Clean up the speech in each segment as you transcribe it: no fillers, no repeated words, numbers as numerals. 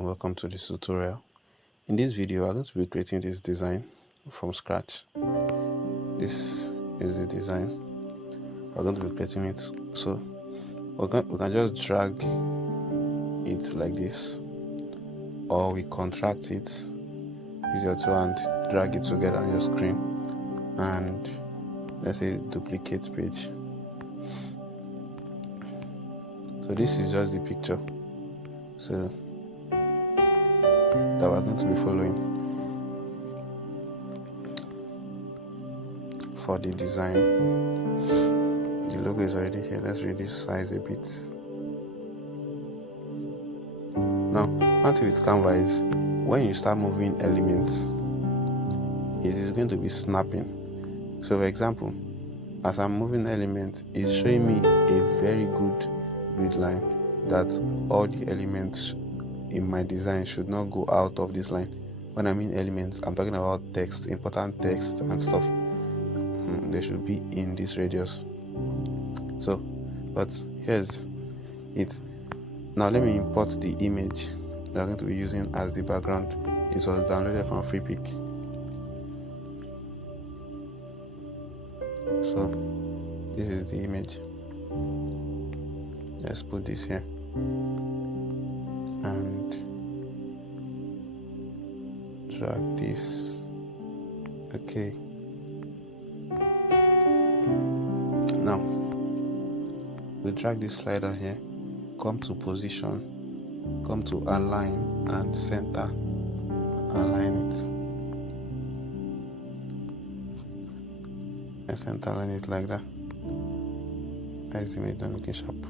and welcome to this tutorial. In this video, I'm going to be creating this design from scratch. This is the design. I'm going to be creating it. So we can just drag it like this, or we contract it. Use your two hand, drag it together on your screen, and let's say duplicate page. So this is just the picture. So that we're going to be following for the design. The logo is already here. Let's reduce size a bit. Now, one thing with Canva is when you start moving elements, it is going to be snapping. So for example, as I'm moving elements, it's showing me a very good grid line that all the elements in my design should not go out of this line. When I mean elements, I'm talking about text, important text and stuff. They should be in this radius. So, but here's it. Now let me import the image that I'm going to be using as the background. It was downloaded from Freepik. So this is the image. Let's put this here and drag this. Okay. Now we drag this slider here, come to position, come to align and center, align it, and center align it like that. As the image not looking sharp.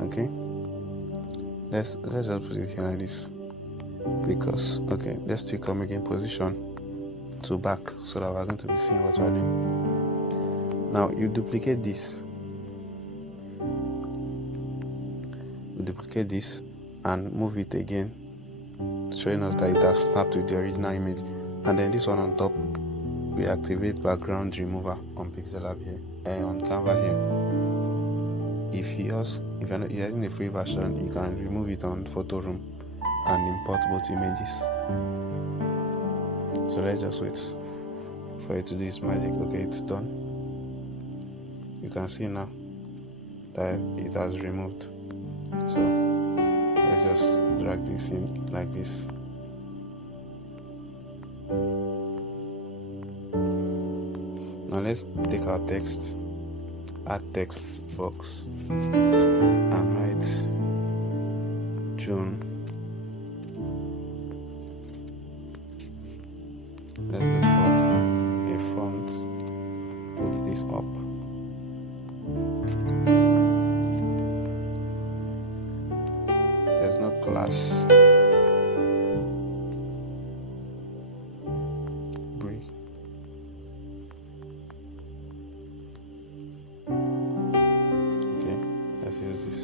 Okay, let's just put it here like this, because okay, let's still come again position to back so that we're going to be seeing what we're doing. Now you duplicate this, and move it again, showing us that it has snapped with the original image. And then this one on top, we activate background remover on Pixellab here, on Canva here. If you're using the free version, you can remove it on Photo Room and import both images. So let's just wait for it to do its magic. Okay, it's done. You can see now that it has removed. So let's just drag this in like this. Now let's take our text, add text box, and write June. Let's look for a font, put this up. There's no clash. Brie. Okay, let's use this.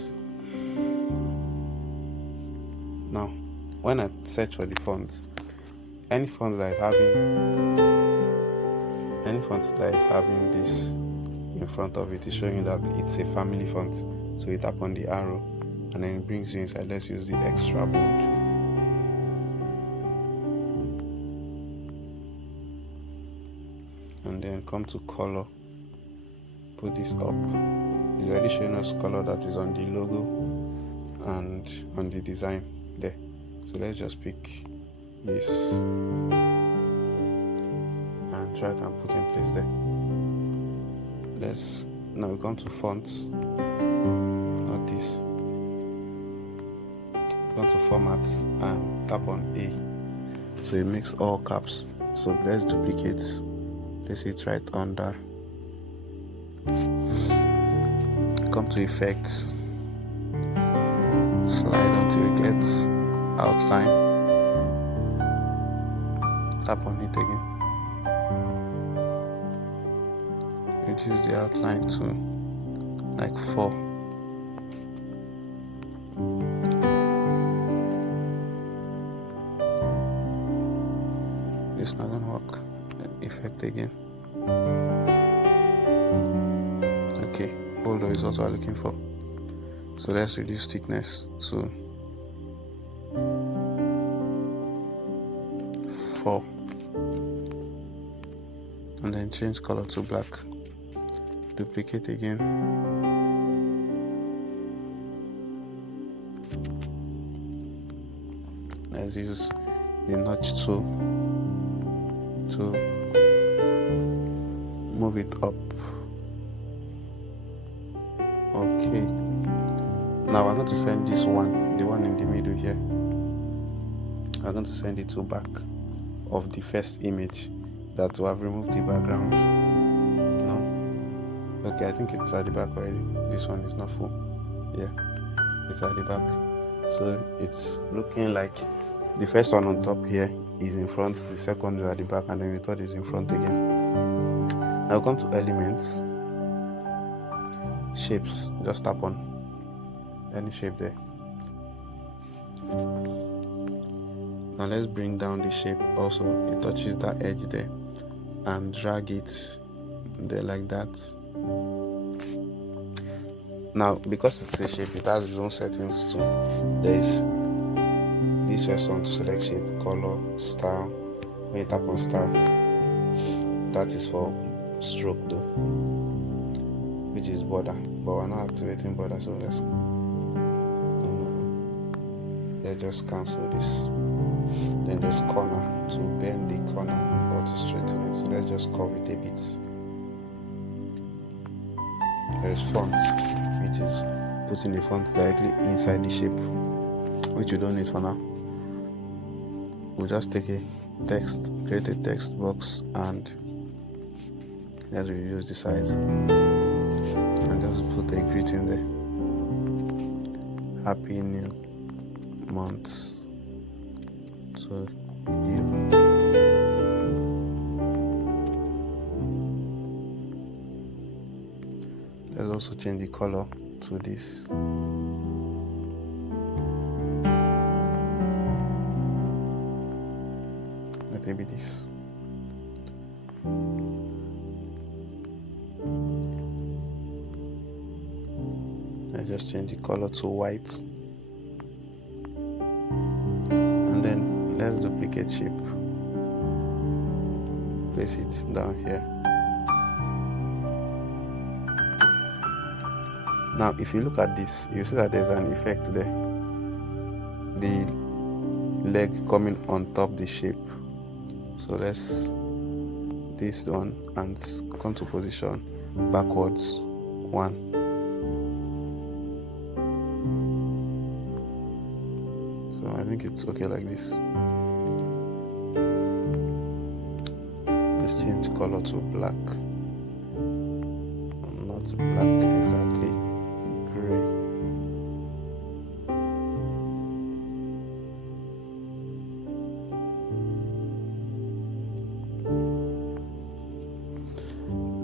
Now, when I search for the font, any font that is having this in front of it is showing that it's a family font. So you tap on the arrow and then it brings you inside. Let's use the extra bold. And then come to color, put this up. It's already showing us color that is on the logo and on the design there. So let's just pick this and drag and put in place there. Now we come to fonts, not this. We come to format and tap on A, so it makes all caps. So let's duplicate, place it right under, come to effects, slide until we get outline, tap on it again, reduce the outline to like 4. It's not gonna work. Effect again. Okay, hold on is what we're looking for. So let's reduce thickness to 4 and then change color to black. Duplicate again. Let's use the notch tool to move it up. Okay, now I'm going to send this one, the one in the middle here, I'm going to send it to back of the first image that we have removed the background. No, okay, I think it's at the back already. This one is not full. Yeah, it's at the back. So it's looking like the first one on top here is in front, the second is at the back, and then the third is in front again. I'll come to elements, shapes, just tap on any shape there. Now let's bring down the shape also. It touches that edge there and drag it there like that. Now because it's a shape, it has its own settings too. There's this first one to select shape, color, style. When you tap on style, that is for stroke though, which is border, but we're not activating border, so let's just cancel this. Then there's corner, to bend the corner or to straighten it, so let's just curve it a bit. There's font, which is putting the font directly inside the shape, which you don't need for now. We'll just take a text, create a text box, and let's reduce the size and just put a greeting there. Happy New Month to you. Let's also change the color to this. Let it be this. Let's just change the color to white. And then let's duplicate shape. Place it down here. Now if you look at this, you see that there's an effect there. The leg coming on top the shape. So let's this one and come to position backwards 1. So I think it's okay like this. Let's change color to black. Not black exactly, gray.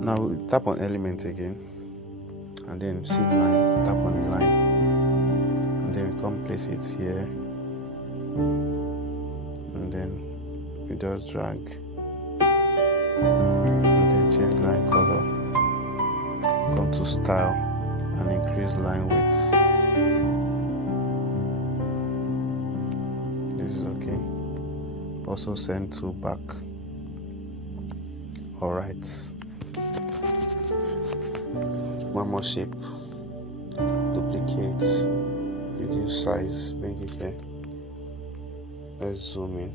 Now we tap on element again, and then seed line, tap on the line, and then we come place it here, and then we just drag, and then change line color, come to style, and increase line width. This is okay. Also send to back. Alright. One more shape, duplicate, reduce size, bring it here. Let's zoom in.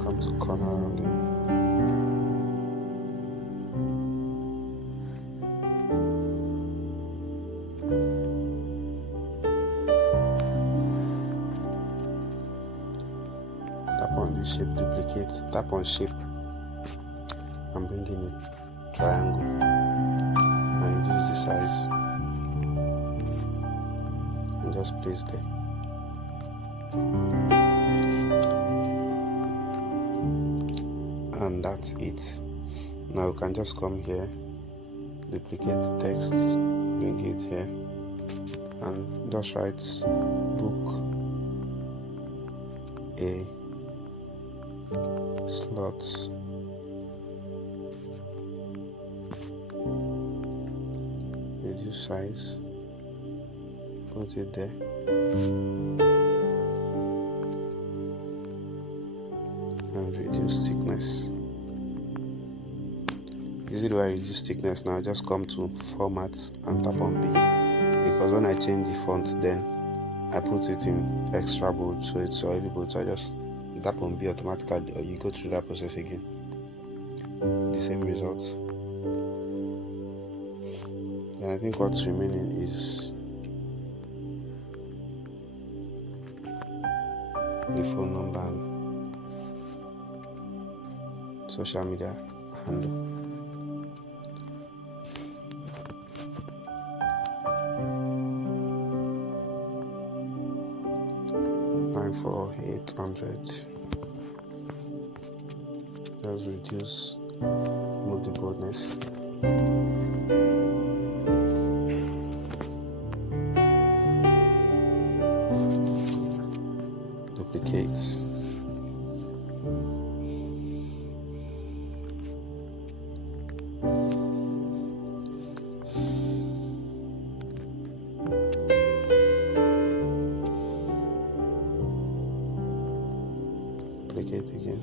Come to corner again. Tap on this shape, duplicate, tap on shape, I'm bringing it triangle and reduce the size and just place there. And that's it. Now you can just come here, duplicate text, bring it here, and just write book a slot reduce size, put it there, and reduce thickness. Usually when I reduce thickness now, I just come to format and tap on B, because when I change the font, then I put it in extra bold, so it's already bold, so I just tap on B automatically, or you go through that process again. The same result. And I think what's remaining is the phone number and social media handle. For 800, just reduce, remove the boldness, duplicate, duplicate again,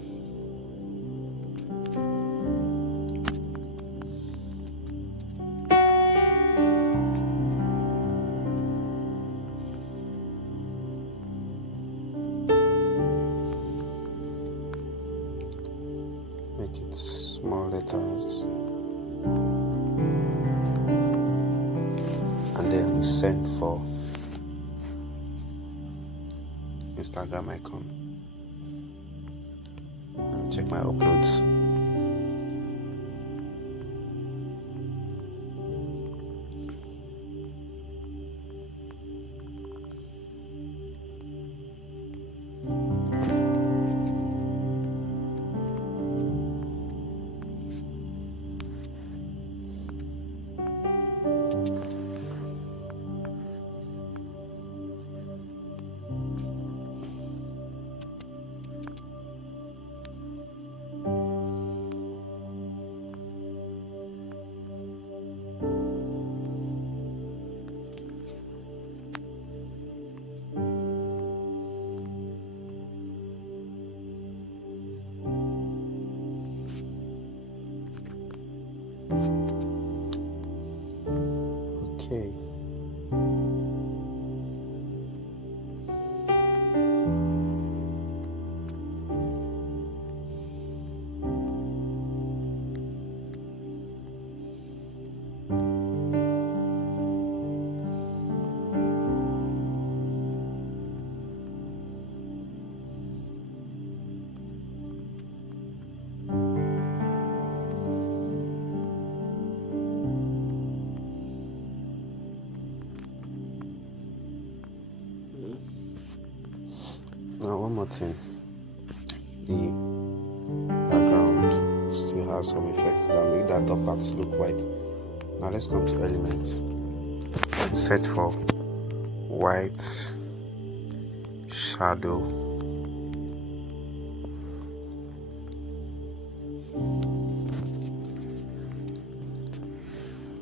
make it small letters, and then we send for Instagram icon. And check my uploads. Okay. Now one more thing, the background still has some effects that make that top part look white. Now let's come to elements. Search for white shadow.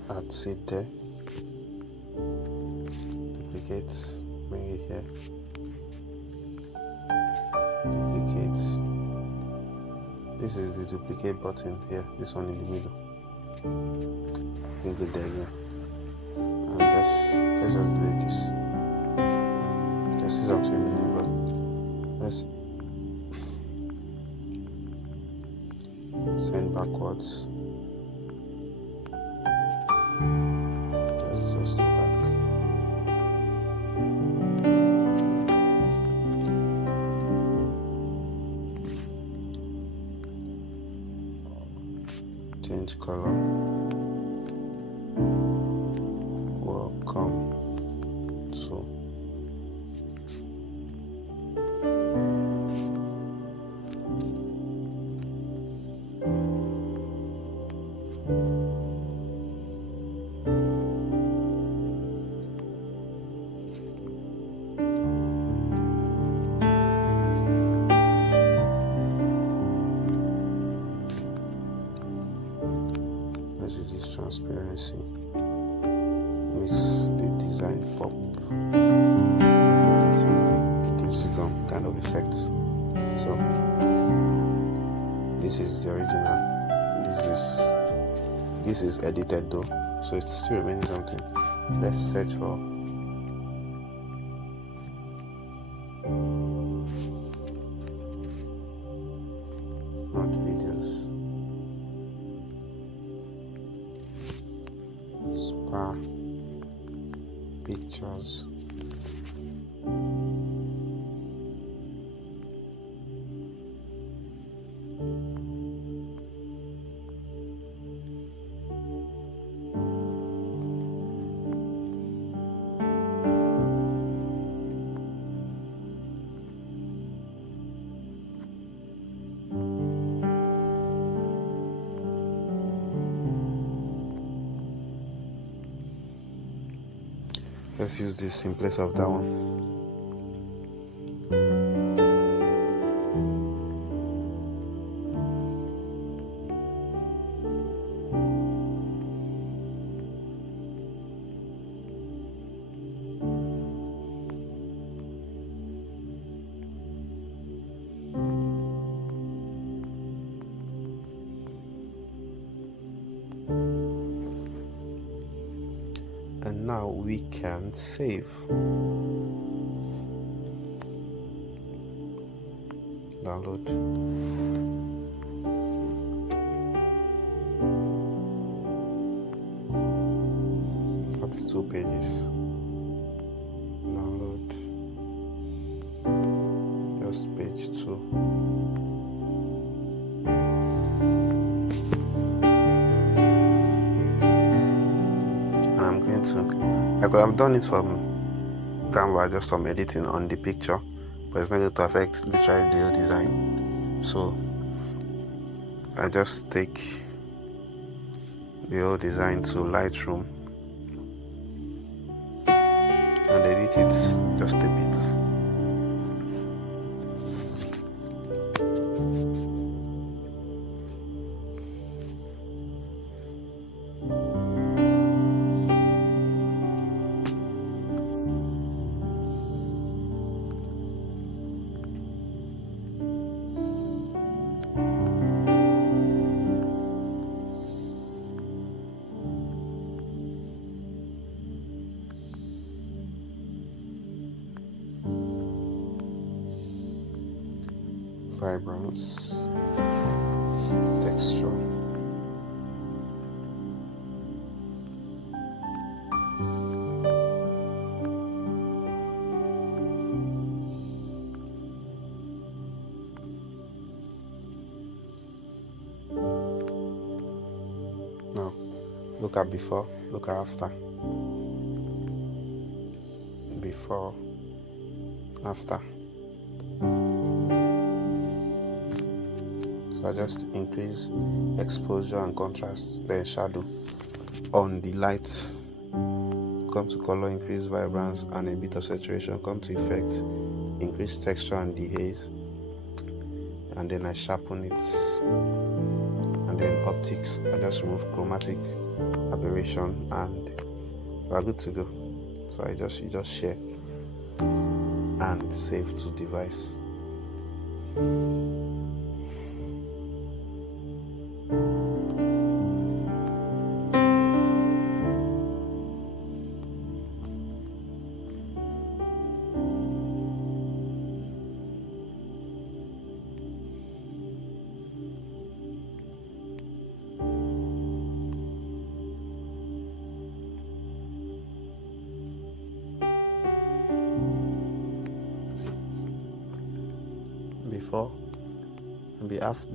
That's it there. Duplicate, bring it here. Duplicate. This is the duplicate button here, this one in the middle. Bring it there again. And let's just do it this. Let's see something remaining, but let's send backwards. Just do back. Change color. Welcome to transparency. makes the design pop. Editing gives it some kind of effect. So this is the original. This is edited though, so it's still remaining something. Let's search for not videos. Spa pictures. Let's use this in place of that one. And now we can save. Download. That's 2 pages. Download. Just page 2. I could have done it from Canva, just some editing on the picture, but it's not going to affect literally the whole design. So I just take the whole design to Lightroom and edit it just a bit. Vibrance, texture. Now, look at before, look at after. Before, after. So I just increase exposure and contrast, then shadow on the lights. Come to color, increase vibrance and a bit of saturation. Come to effect, increase texture and the haze, and then I sharpen it. And then optics, I just remove chromatic aberration, and we are good to go. So you just share and save to device.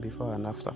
Before and after.